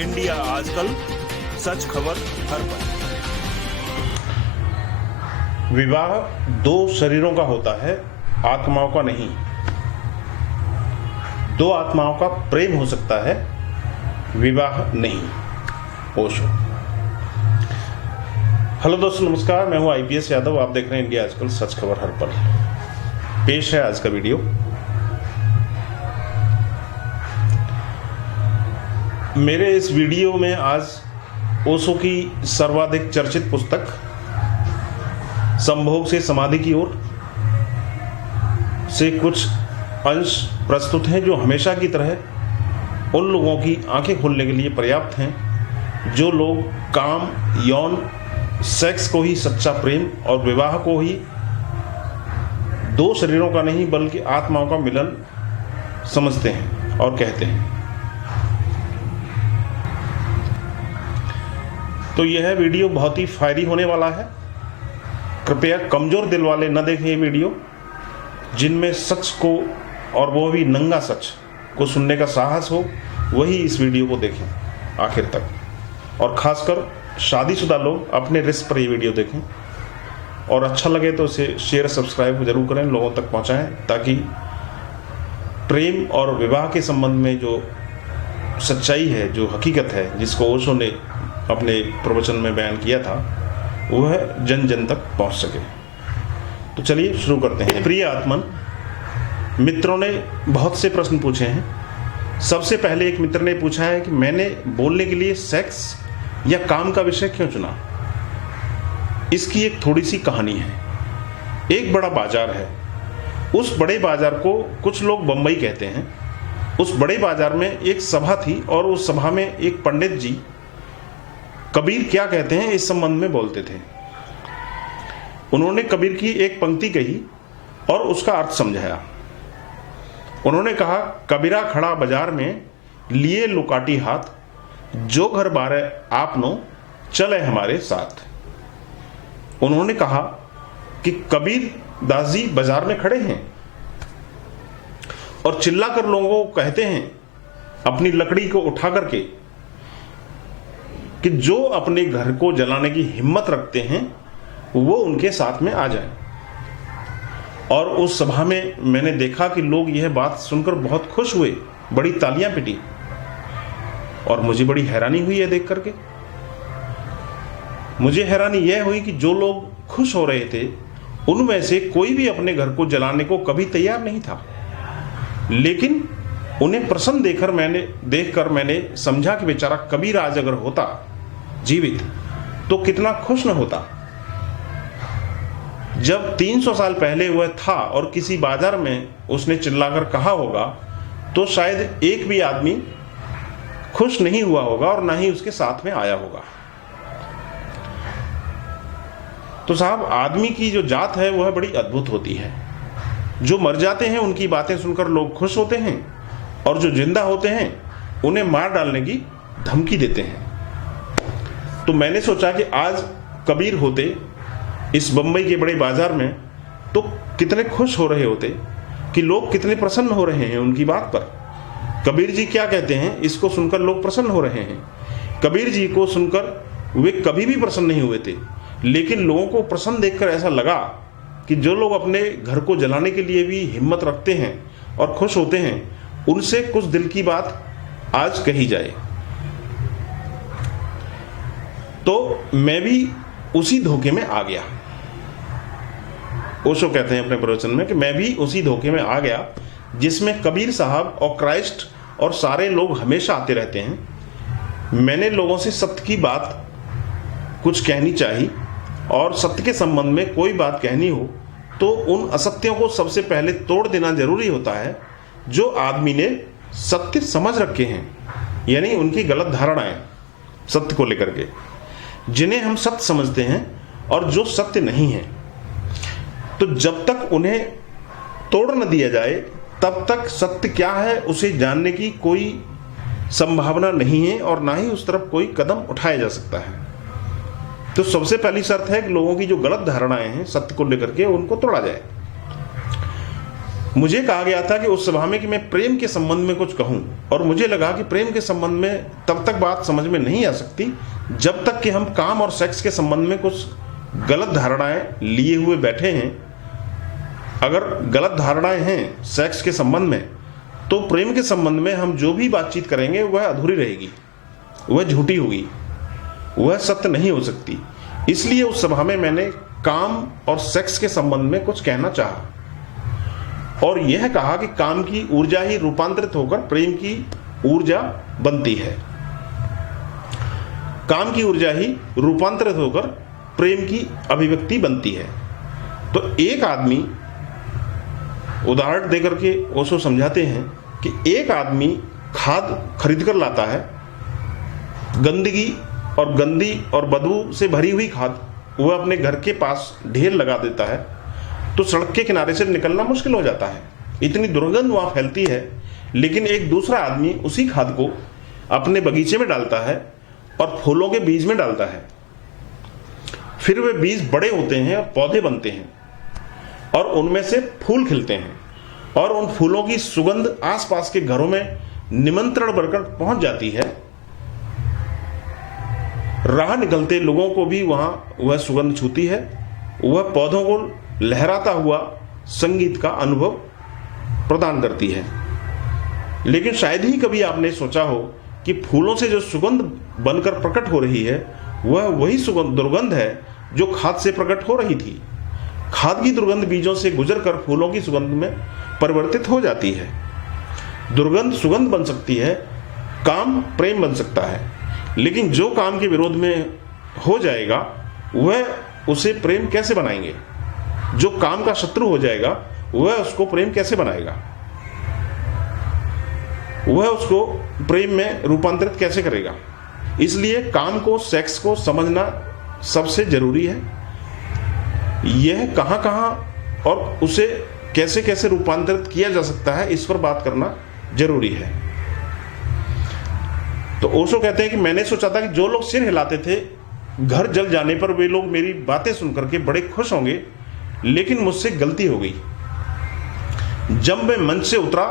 India आजकल, सच खबर हर पल। विवाह दो शरीरों का होता है, आत्माओं का नहीं। दो आत्माओं का प्रेम हो सकता है, विवाह नहीं। ओशो। हेलो दोस्तों, नमस्कार। मैं हूं आईपीएस यादव। आप देख रहे हैं इंडिया आजकल, सच खबर हर पल। पेश है आज का वीडियो। मेरे इस वीडियो में आज ओशो की सर्वाधिक चर्चित पुस्तक संभोग से समाधि की ओर से कुछ अंश प्रस्तुत हैं, जो हमेशा की तरह उन लोगों की आंखें खोलने के लिए पर्याप्त हैं जो लोग काम, यौन, सेक्स को ही सच्चा प्रेम और विवाह को ही दो शरीरों का नहीं बल्कि आत्माओं का मिलन समझते हैं और कहते हैं। तो यह वीडियो बहुत ही फायरी होने वाला है। कृपया कमजोर दिल वाले न देखें ये वीडियो। जिनमें सच को, और वो भी नंगा सच को सुनने का साहस हो, वही इस वीडियो को देखें आखिर तक। और खासकर शादीशुदा लोग अपने रिस्क पर ये वीडियो देखें, और अच्छा लगे तो इसे शेयर, सब्सक्राइब जरूर करें, लोगों तक पहुंचाएं, ताकि प्रेम और विवाह के संबंध में जो सच्चाई है, जो हकीकत है, जिसको ओशो ने अपने प्रवचन में बयान किया था, वह जन जन तक पहुंच सके। तो चलिए शुरू करते हैं। प्रिय आत्मन, मित्रों ने बहुत से प्रश्न पूछे हैं। सबसे पहले एक मित्र ने पूछा है कि मैंने बोलने के लिए सेक्स या काम का विषय क्यों चुना। इसकी एक थोड़ी सी कहानी है। एक बड़ा बाजार है। उस बड़े बाजार को कुछ लोग बंबई कहते हैं। उस बड़े बाजार में एक सभा थी, और उस सभा में एक पंडित जी कबीर क्या कहते हैं इस संबंध में बोलते थे। उन्होंने कबीर की एक पंक्ति कही और उसका अर्थ समझाया। उन्होंने कहा, कबीरा खड़ा बाजार में लिए लुकाटी हाथ, जो घर बारे आपनो चले हमारे साथ। उन्होंने कहा कि कबीर दास जी बाजार में खड़े हैं और चिल्लाकर लोगों को कहते हैं अपनी लकड़ी को उठा करके कि जो अपने घर को जलाने की हिम्मत रखते हैं वो उनके साथ में आ जाएं। और उस सभा में मैंने देखा कि लोग यह बात सुनकर बहुत खुश हुए, बड़ी तालियां पिटी, और मुझे बड़ी हैरानी हुई है देख करके। मुझे हैरानी यह हुई कि जो लोग खुश हो रहे थे उनमें से कोई भी अपने घर को जलाने को कभी तैयार नहीं था। लेकिन उन्हें प्रसन्न देखकर मैंने समझा कि बेचारा कबीर आज अगर होता जीवित तो कितना खुश न होता। जब 300 साल पहले वह था और किसी बाजार में उसने चिल्लाकर कहा होगा, तो शायद एक भी आदमी खुश नहीं हुआ होगा और ना ही उसके साथ में आया होगा। तो साहब, आदमी की जो जात है वह बड़ी अद्भुत होती है। जो मर जाते हैं उनकी बातें सुनकर लोग खुश होते हैं, और जो जिंदा होते हैं उन्हें मार डालने की धमकी देते हैं। तो मैंने सोचा कि आज कबीर होते इस बंबई के बड़े बाजार में, तो कितने खुश हो रहे होते, कि लोग कितने प्रसन्न हो रहे हैं उनकी बात पर। कबीर जी क्या कहते हैं इसको सुनकर लोग प्रसन्न हो रहे हैं। कबीर जी को सुनकर वे कभी भी प्रसन्न नहीं हुए थे, लेकिन लोगों को प्रसन्न देखकर ऐसा लगा कि जो लोग अपने घर को जलाने के लिए भी हिम्मत रखते हैं और खुश होते हैं, उनसे कुछ दिल की बात आज कही जाए। तो मैं भी उसी धोखे में आ गया। ओशो कहते हैं अपने प्रवचन में कि मैं भी उसी धोखे में आ गया जिसमें कबीर साहब और क्राइस्ट और सारे लोग हमेशा आते रहते हैं। मैंने लोगों से सत्य की बात कुछ कहनी चाहिए, और सत्य के संबंध में कोई बात कहनी हो तो उन असत्यों को सबसे पहले तोड़ देना जरूरी होता है जो आदमी ने सत्य समझ रखे हैं, यानी उनकी गलत धारणाएं सत्य को लेकर के, जिन्हें हम सत्य समझते हैं और जो सत्य नहीं है। तो जब तक उन्हें तोड़ न दिया जाए तब तक सत्य क्या है उसे जानने की कोई संभावना नहीं है, और ना ही उस तरफ कोई कदम उठाया जा सकता है। तो सबसे पहली शर्त है कि लोगों की जो गलत धारणाएं हैं सत्य को लेकर के, उनको तोड़ा जाए। मुझे कहा गया था कि उस सभा में कि मैं प्रेम के संबंध में कुछ कहूं, और मुझे लगा कि प्रेम के संबंध में तब तक बात समझ में नहीं आ सकती जब तक कि हम काम और सेक्स के संबंध में कुछ गलत धारणाएं लिए हुए बैठे हैं। अगर गलत धारणाएं हैं सेक्स के संबंध में, तो प्रेम के संबंध में हम जो भी बातचीत करेंगे वह अधूरी रहेगी, वह झूठी होगी, वह सत्य नहीं हो सकती। इसलिए उस सभा में मैंने काम और सेक्स के संबंध में कुछ कहना चाहा और यह कहा कि काम की ऊर्जा ही रूपांतरित होकर प्रेम की ऊर्जा बनती है। काम की ऊर्जा ही रूपांतरित होकर प्रेम की अभिव्यक्ति बनती है। तो एक आदमी, उदाहरण देकर के ओशो समझाते हैं कि एक आदमी खाद खरीद कर लाता है, गंदगी और गंदी और बदबू से भरी हुई खाद वह अपने घर के पास ढेर लगा देता है, तो सड़क के किनारे से निकलना मुश्किल हो जाता है, इतनी दुर्गंध वहां फैलती है। लेकिन एक दूसरा आदमी उसी खाद को अपने बगीचे में डालता है और फूलों के बीज में डालता है, फिर वे बीज बड़े होते हैं और पौधे बनते हैं और उनमें से फूल खिलते हैं और उन फूलों की सुगंध आसपास के घरों में निमंत्रण बनकर पहुंच जाती है। राह निकलते लोगों को भी वहां वह सुगंध छूती है, वह पौधों को लहराता हुआ संगीत का अनुभव प्रदान करती है। लेकिन शायद ही कभी आपने सोचा हो कि फूलों से जो सुगंध बनकर प्रकट हो रही है वह वही सुगंध दुर्गंध है जो खाद से प्रकट हो रही थी। खाद की दुर्गंध बीजों से गुजरकर फूलों की सुगंध में परिवर्तित हो जाती है। दुर्गंध सुगंध बन सकती है, काम प्रेम बन सकता है, लेकिन जो काम के विरोध में हो जाएगा वह उसे प्रेम कैसे बनाएंगे? जो काम का शत्रु हो जाएगा वह उसको प्रेम कैसे बनाएगा? वह उसको प्रेम में रूपांतरित कैसे करेगा? इसलिए काम को, सेक्स को समझना सबसे जरूरी है। यह कहां कहां और उसे कैसे कैसे रूपांतरित किया जा सकता है, इस पर बात करना जरूरी है। तो ओशो कहते हैं कि मैंने सोचा था कि जो लोग सिर हिलाते थे घर जल जाने पर वे लोग मेरी बातें सुनकर के बड़े खुश होंगे, लेकिन मुझसे गलती हो गई। जब मैं मंच से उतरा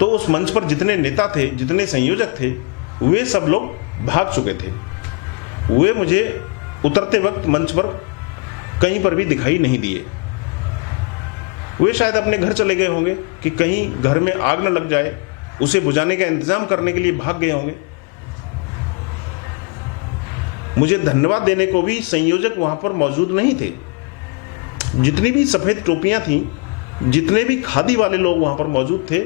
तो उस मंच पर जितने नेता थे, जितने संयोजक थे, वे सब लोग भाग चुके थे। वे मुझे उतरते वक्त मंच पर कहीं पर भी दिखाई नहीं दिए। वे शायद अपने घर चले गए होंगे कि कहीं घर में आग न लग जाए, उसे बुझाने का इंतजाम करने के लिए भाग गए होंगे। मुझे धन्यवाद देने को भी संयोजक वहां पर मौजूद नहीं थे। जितनी भी सफेद टोपियां थीं, जितने भी खादी वाले लोग वहां पर मौजूद थे,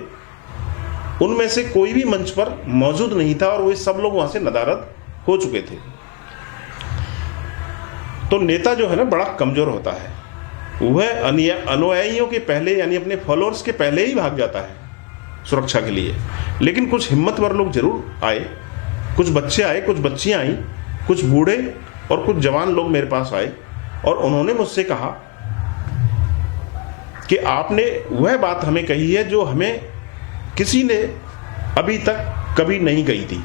उनमें से कोई भी मंच पर मौजूद नहीं था और वे सब लोग वहां से नदारद हो चुके थे। तो नेता जो है ना, बड़ा कमजोर होता है। वह अनुयायियों के पहले, यानी अपने फॉलोअर्स के पहले ही भाग जाता है सुरक्षा के लिए। लेकिन कुछ हिम्मतवर लोग जरूर आए, कुछ बच्चे आए, कुछ बच्चियां आई, कुछ बूढ़े और कुछ जवान लोग मेरे पास आए और उन्होंने मुझसे कहा कि आपने वह बात हमें कही है जो हमें किसी ने अभी तक कभी नहीं कही थी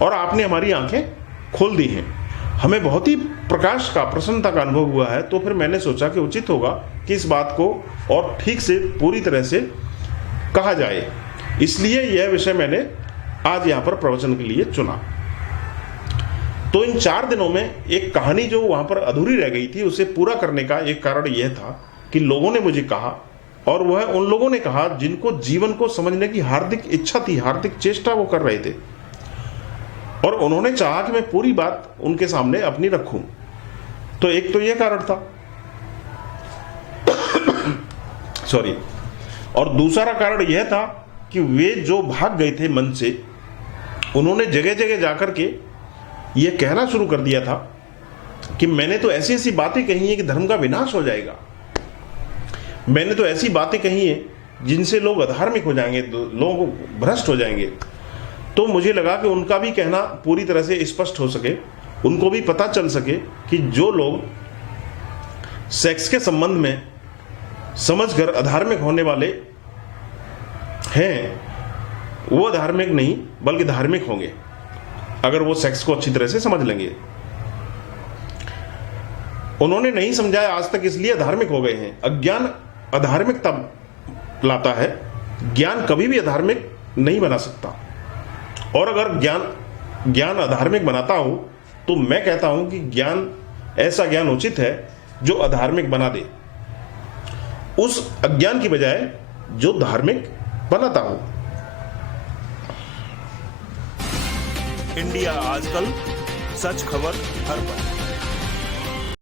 और आपने हमारी आंखें खोल दी हैं। हमें बहुत ही प्रकाश का, प्रसन्नता का अनुभव हुआ है। तो फिर मैंने सोचा कि उचित होगा कि इस बात को और ठीक से, पूरी तरह से कहा जाए। इसलिए यह विषय मैंने आज यहां पर प्रवचन के लिए चुना। तो इन 4 दिनों में एक कहानी जो वहां पर अधूरी रह गई थी, उसे पूरा करने का एक कारण यह था कि लोगों ने मुझे कहा, और वह उन लोगों ने कहा जिनको जीवन को समझने की हार्दिक इच्छा थी, हार्दिक चेष्टा वो कर रहे थे, और उन्होंने चाहा कि मैं पूरी बात उनके सामने अपनी रखूं। तो एक तो यह कारण था सॉरी, और दूसरा कारण यह था कि वे जो भाग गए थे मंच से, उन्होंने जगह जगह जाकर के यह कहना शुरू कर दिया था कि मैंने तो ऐसी ऐसी बातें कही हैं कि धर्म का विनाश हो जाएगा। मैंने तो ऐसी बातें कही हैं जिनसे लोग अधार्मिक हो जाएंगे, लोग भ्रष्ट हो जाएंगे। तो मुझे लगा कि उनका भी कहना पूरी तरह से स्पष्ट हो सके, उनको भी पता चल सके कि जो लोग सेक्स के संबंध में समझकर अधार्मिक होने वाले हैं, वो अधार्मिक नहीं बल्कि धार्मिक होंगे अगर वो सेक्स को अच्छी तरह से समझ लेंगे। उन्होंने नहीं समझाया आज तक, इसलिए अधार्मिक हो गए हैं। अज्ञान अधार्मिकता लाता है। ज्ञान कभी भी अधार्मिक नहीं बना सकता, और अगर ज्ञान अधार्मिक बनाता हो तो मैं कहता हूं कि ऐसा ज्ञान उचित है जो अधार्मिक बना दे, उस अज्ञान की बजाय जो धार्मिक बनाता हो। इंडिया आजकल, सच खबर हर पल।